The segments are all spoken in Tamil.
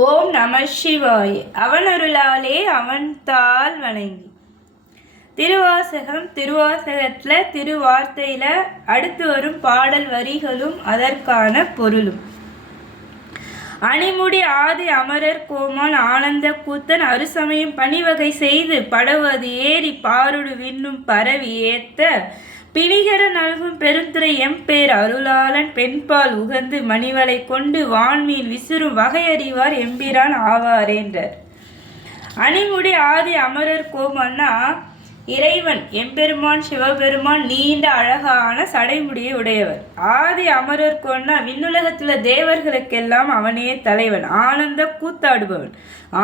ஓம் நம சிவாய. அவன் அருளாலே அவன் தாள் வணங்கி. திருவாசகம். திருவாசகத்தில் திருவார்த்தையில் அடுத்து வரும் பாடல் வரிகளும் அதற்கான பொருளும். அணிமுடி ஆதி அமரர் கோமான் ஆனந்த கூத்தன் அருசமயம் பணிவகை செய்து படவது ஏறி பாருடு விண்ணும் பரவி ஏத்த பிணிகர நல்கும் பெருந்துரை எம்பேர் அருளாளன் பெண்பால் உகந்து மணிவலை கொண்டு வான்மீன் விசிறும் வகையறிவார் எம்பிரான் ஆவாரேன்றார். அணிமுடி ஆதி அமரர் கோமன்னா இறைவன் எம்பெருமான் சிவபெருமான் நீண்ட அழகான சடைமுடியை உடையவர். ஆதி அமரர் கோன்னா விண்ணுலகத்தில் தேவர்களுக்கெல்லாம் அவனே தலைவன், ஆனந்த கூத்தாடுபவன்,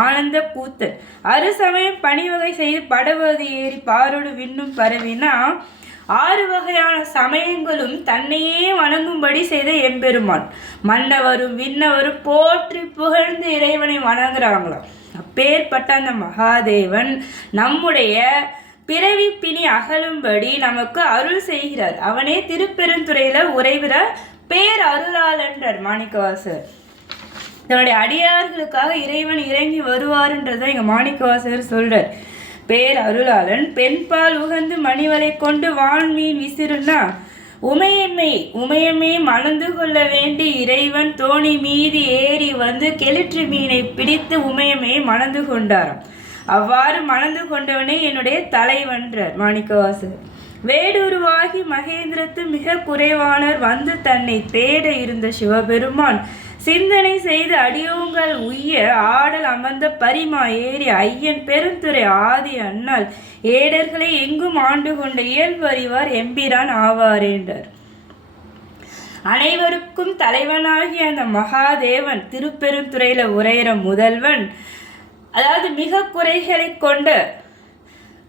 ஆனந்த கூத்தன். அருசமயம் பணிவகை செய்து படவது ஏறி பாரோடு விண்ணும் பரவினா 6 வகையான சமயங்களும் தன்னையே வணங்கும்படி செய்த எம்பெருமான். மன்னவரும் விண்ணவரும் போற்றி புகழ்ந்து இறைவனை வணங்குறாங்களாம். அப்பேற்பட்ட அந்த மகாதேவன் நம்முடைய பிறவி பிணி அகலும்படி நமக்கு அருள் செய்கிறார். அவனே திருப்பெருந்துறையில உறைவிற பேர் அருளாளன்றார் மாணிக்கவாசகர். தன்னுடைய அடியார்களுக்காக இறைவன் இறங்கி வருவார்ன்றதை இங்க மாணிக்கவாசகர் சொல்றார். பேர் அருளாளன் பெண்பால் உகந்து மணிவலை கொண்டு வான்மீன் விசிறுனா உமையமே மணந்து கொள்ள வேண்டி இறைவன் தோணி மீது ஏறி வந்து கெளிற்று மீனை பிடித்து உமையமே மணந்து கொண்டாராம். அவ்வாறு மணந்து கொண்டவனே என்னுடைய தலைவன்றார் மாணிக்கவாசகர். வேடுருவாகி மகேந்திரத்து மிக குறைவானர் வந்து தன்னை தேட இருந்த சிவபெருமான் சிந்தனை செய்து அடியோங்கள் உய்ய ஆடல் அமர்ந்த பரிமா ஏறி ஐயன் பெருந்துரை ஆதி அண்ணால் ஏடர்களை எங்கும் ஆண்டு கொண்ட இயல்பறிவார் எம்பிரான் ஆவாரேன்றார். அனைவருக்கும் தலைவனாகிய அந்த மகாதேவன் திருப்பெருந்துறையில உரையிற முதல்வன். அதாவது மிக குறைகளை கொண்ட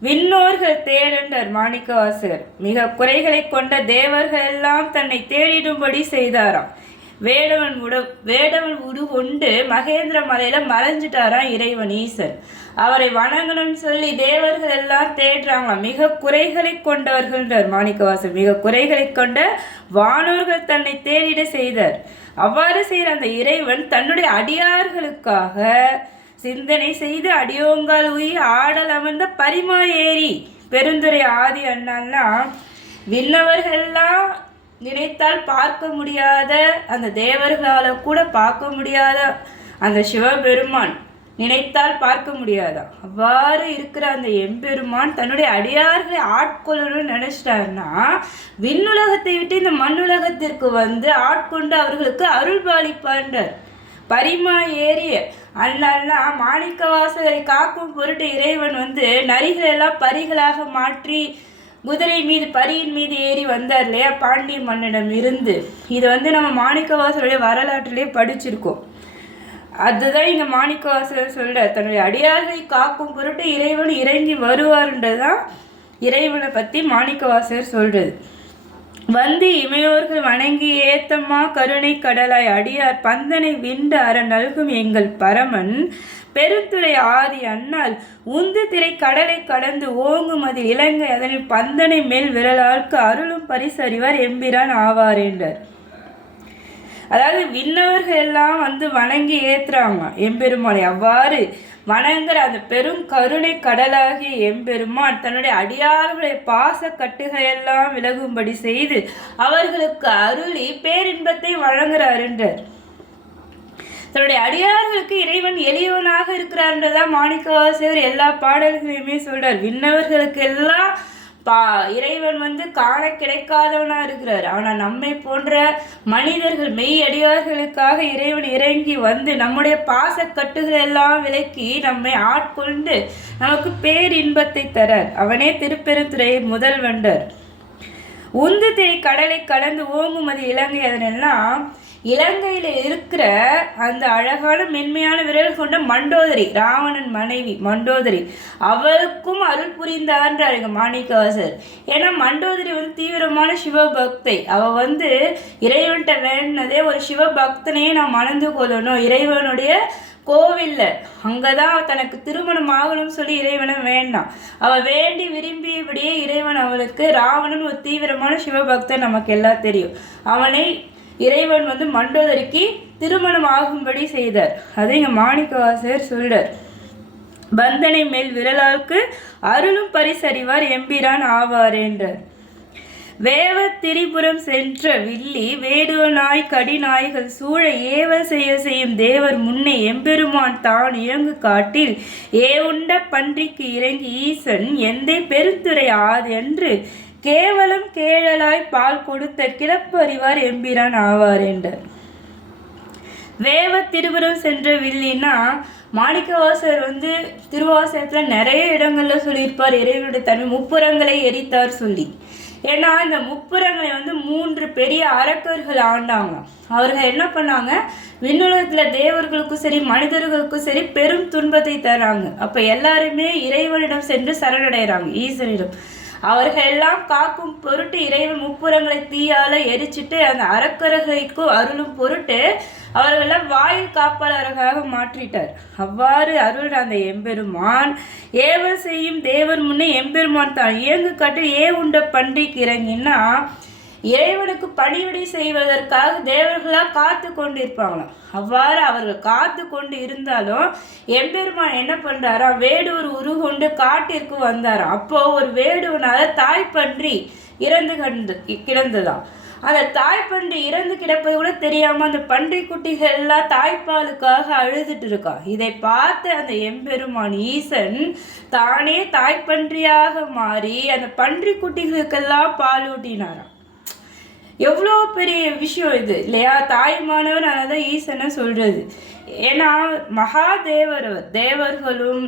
விண்ணோர்கள் தேடன்றார் மாணிக்கவாசகர். மிக குறைகளை கொண்ட தேவர்கள் எல்லாம் தன்னை தேடிடும்படி செய்தாராம். வேடவன் உடு கொண்டு மகேந்திர மலையில மறைஞ்சிட்டாராம் இறைவன் ஈசன். அவரை வணங்கணும்னு சொல்லி தேவர்கள் எல்லாம் தேடுறாங்களாம். மிக குறைகளை கொண்டவர்கள்ன்றார் மாணிக்கவாசகர். மிக குறைகளை கொண்ட வானோர்கள் தன்னை தேடிட செய்தார். அவ்வாறு செய்கிற அந்த இறைவன் தன்னுடைய அடியார்களுக்காக சிந்தனை செய்து அடியோங்கால் உயிர் ஆடல் அமர்ந்த பரிமா ஏறி பெருந்துரை ஆதி அண்ணான்னா விண்ணவர்கள்லாம் நினைத்தால் பார்க்க முடியாத அந்த தேவர்களால் கூட பார்க்க முடியாத அந்த சிவபெருமான் நினைத்தால் பார்க்க முடியாதா அவ்வாறு இருக்கிற அந்த எம்பெருமான் தன்னுடைய அடியார்களை ஆட்கொள்ளணும்னு நினைச்சிட்டாருன்னா விண்ணுலகத்தை விட்டு இந்த மண்ணுலகத்திற்கு வந்து ஆட்கொண்டு அவர்களுக்கு அருள் பாலிப்பான்றார். பரிமா ஏறிய அண்ணா மாணிக்கவாசகரை காக்கும் பொருட்டு இறைவன் வந்து நரிகளெல்லாம் பரிகளாக மாற்றி குதிரை மீது பரியின் மீது ஏறி வந்தார் இல்லையா பாண்டிய மன்னிடம் இருந்து. இதை வந்து நம்ம மாணிக்கவாசகருடைய வரலாற்றிலே படிச்சிருக்கோம். அதுதான் இங்கே மாணிக்கவாசகர் சொல்கிறார். தன்னுடைய அடியார்களை காக்கும் பொருட்டு இறைவன் இறங்கி வருவார்ன்றதுதான் இறைவனை பற்றி மாணிக்கவாசகர் சொல்கிறது. வந்து இமையோர்கள் வணங்கி ஏத்தம்மா கருணை கடலாய் அடியார் பந்தனை விண்டு அற நல்கும் எங்கள் பரமன் பெருந்துரை ஆதி அண்ணால் உந்து திரை கடலை கடந்து ஓங்கும் அதில் இலங்கை அதனில் பந்தனை மேல் விரலாருக்கு அருளும் பரிசறிவார் எம்பிரான் ஆவாரேன்றார். அதாவது விண்ணவர்கள் எல்லாம் வந்து வணங்கி ஏத்துறாங்க எம்பெருமானை. அவ்வாறு வணங்குற அந்த பெரும் கருணை கடலாகிய எம்பெருமான் தன்னுடைய அடியார்களுடைய பாச கட்டுகையெல்லாம் விலகும்படி செய்து அவர்களுக்கு அருளி பேரின்பத்தை வழங்குறாருன்றார். தன்னுடைய அடியார்களுக்கு இறைவன் எளியவனாக இருக்கிறார்ன்றதான் மாணிக்கவாசகர் எல்லா பாடல்களையுமே சொல்றார். விண்ணவர்களுக்கு எல்லாம் இறைவன் வந்து காண கிடைக்காதவனா இருக்கிறார். ஆனால் நம்மை போன்ற மனிதர்கள் மெய் அடியார்களுக்காக இறைவன் இறங்கி வந்து நம்முடைய பாசக்கட்டுகள் எல்லாம் விலக்கி நம்மை ஆட்கொண்டு நமக்கு பேரின்பத்தை தரார். அவனே திருப்பெருந்துறை முதல்வண்டர். உந்து திரை கடலை கடந்து ஓங்குமதி இலங்கை அதனெல்லாம் இலங்கையில் இருக்கிற அந்த அழகான மென்மையான விரல் கொண்ட மண்டோதரி, ராவணன் மனைவி மண்டோதரி, அவளுக்கும் அருள் புரிந்தார்ன்றார் எங்கள் மாணிக்கவாசகர். ஏன்னா மண்டோதரி வந்து தீவிரமான சிவபக்தை. அவள் வந்து இறைவன்கிட்ட வேண்டினதே ஒரு சிவபக்தனையே நான் மணந்து கொள்ளணும், இறைவனுடைய கோவிலில் அங்கதான் தனக்கு திருமணம் ஆகணும்னு சொல்லி இறைவனை வேண்டாம். அவள் வேண்டி விரும்பியபடியே இறைவன் அவளுக்கு ராவணன் ஒரு தீவிரமான சிவபக்தன் நமக்கு எல்லாம் தெரியும். அவனை இறைவன் மண்டோதரிக்கு திருமணம் ஆகும்படி செய்தார். அதை இங்கே மாணிக்கவாசகர் சொல்றார். பந்தனை மேல் விரலாருக்கு அருளும் பரிசறிவார் எம்பிரான் ஆவார் என்றார். வேவ திரிபுரம் சென்ற வில்லி வேடுவனாய் கடிநாய்கள் சூழ ஏவல் செய்யும் தேவர் முன்னே எம்பெருமான் தான் இயங்கு காட்டில் ஏவுண்ட பன்றிக்கு இறங்கி ஈசன் எந்தை பெருந்துரை ஆதென்று கேவலம் கேழலாய் பால் கொடுத்த கிளப்பு அறிவார் எம்பிரான் ஆவார் என்றார். வேவ திருபுரம் சென்ற வில்லின்னா மாணிக்கவாசகர் திருவாசகத்தில் நிறைய இடங்கள்ல சொல்லியிருப்பார் இறைவனுடைய தன்மை, முப்புறங்களை எரித்தார் சொல்லி. ஏன்னா இந்த முப்புறங்களை 3 பெரிய அரக்கர்கள் ஆண்டாங்க. அவர்கள் என்ன பண்ணாங்க, விண்ணுலகத்தில் தேவர்களுக்கும் சரி மனிதர்களுக்கும் சரி பெரும் துன்பத்தை தராங்க. அப்போ எல்லாருமே இறைவனிடம் சென்று சரணடைகிறாங்க, ஈசனிடம். அவர்கள் எல்லாம் காக்கும் பொருட்டு இறைவன் முப்புறங்களை தீயால எரிச்சிட்டு அந்த அரக்கர்களுக்கும் அருளும் பொருட்டு அவர்களெல்லாம் வாயில் காப்பாளர்களாக மாற்றிட்டார். அவ்வாறு அருள் அந்த எம்பெருமான் ஏவல் செய்யும் தேவர் முன்னே எம்பெருமான் தான் இயங்கு காட்டு உண்ட பன்றிக்கு இறங்கினா இறைவனுக்கு பணிவிடை செய்வதற்காக தேவர்களாக காத்து கொண்டு இருப்பாங்களாம். அவ்வாறு அவர்கள் காத்து கொண்டு இருந்தாலும் எம்பெருமான் என்ன பண்றாரா, வேடுவர் உருகொண்டு காட்டிற்கு வந்தாராம். அப்போ ஒரு வேடுவனால தாய்ப்பன்றி இறந்து கிடந்ததாம். அந்த தாய்ப்பன்றி இறந்து கிடப்பது கூட தெரியாம அந்த பன்றி குட்டிகள் எல்லாம் தாய்ப்பாலுக்காக அழுதுட்டு இருக்கா. இதை பார்த்து அந்த எம்பெருமான் ஈசன் தானே தாய்ப்பன்றியாக மாறி அந்த பன்றி குட்டிகளுக்கெல்லாம் பால் ஊட்டினாராம். எவ்வளோ பெரிய விஷயம் இது இல்லையா? தாய்மானவர் அதனால்தான் ஈசனை சொல்றது. ஏன்னா தேவர்களும்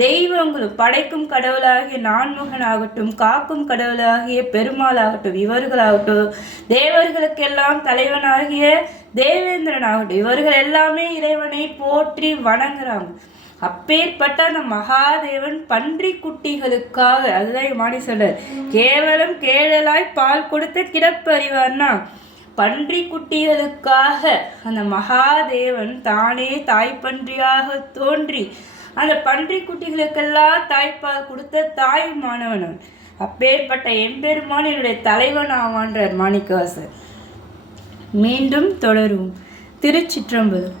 தெய்வங்களும் படைக்கும் கடவுளாகிய நான்முகனாகட்டும், காக்கும் கடவுளாகிய பெருமாளாகட்டும், இவர்களாகட்டும், தேவர்களுக்கெல்லாம் தலைவனாகிய தேவேந்திரனாகட்டும், இவர்கள் எல்லாமே இறைவனை போற்றி வணங்குறாங்க. அப்பேற்பட்ட அந்த மகாதேவன் பன்றி குட்டிகளுக்காக, அதுதான் மாடி சொல்றார், கேவலம் கேழலாய் பால் கொடுத்த கிடப்பு அறிவார்னா பன்றி குட்டிகளுக்காக அந்த மகாதேவன் தானே தாய்ப்பன்றியாக தோன்றி அந்த பன்றி குட்டிகளுக்கெல்லாம் தாய்ப்பால் கொடுத்த தாய் மாணவன். அப்பேற்பட்ட எம்பெருமான் என்னுடைய தலைவன் ஆவான்றார் மாணிக்கவாசகர். மீண்டும் தொடரும். திருச்சிற்றம்பலம்.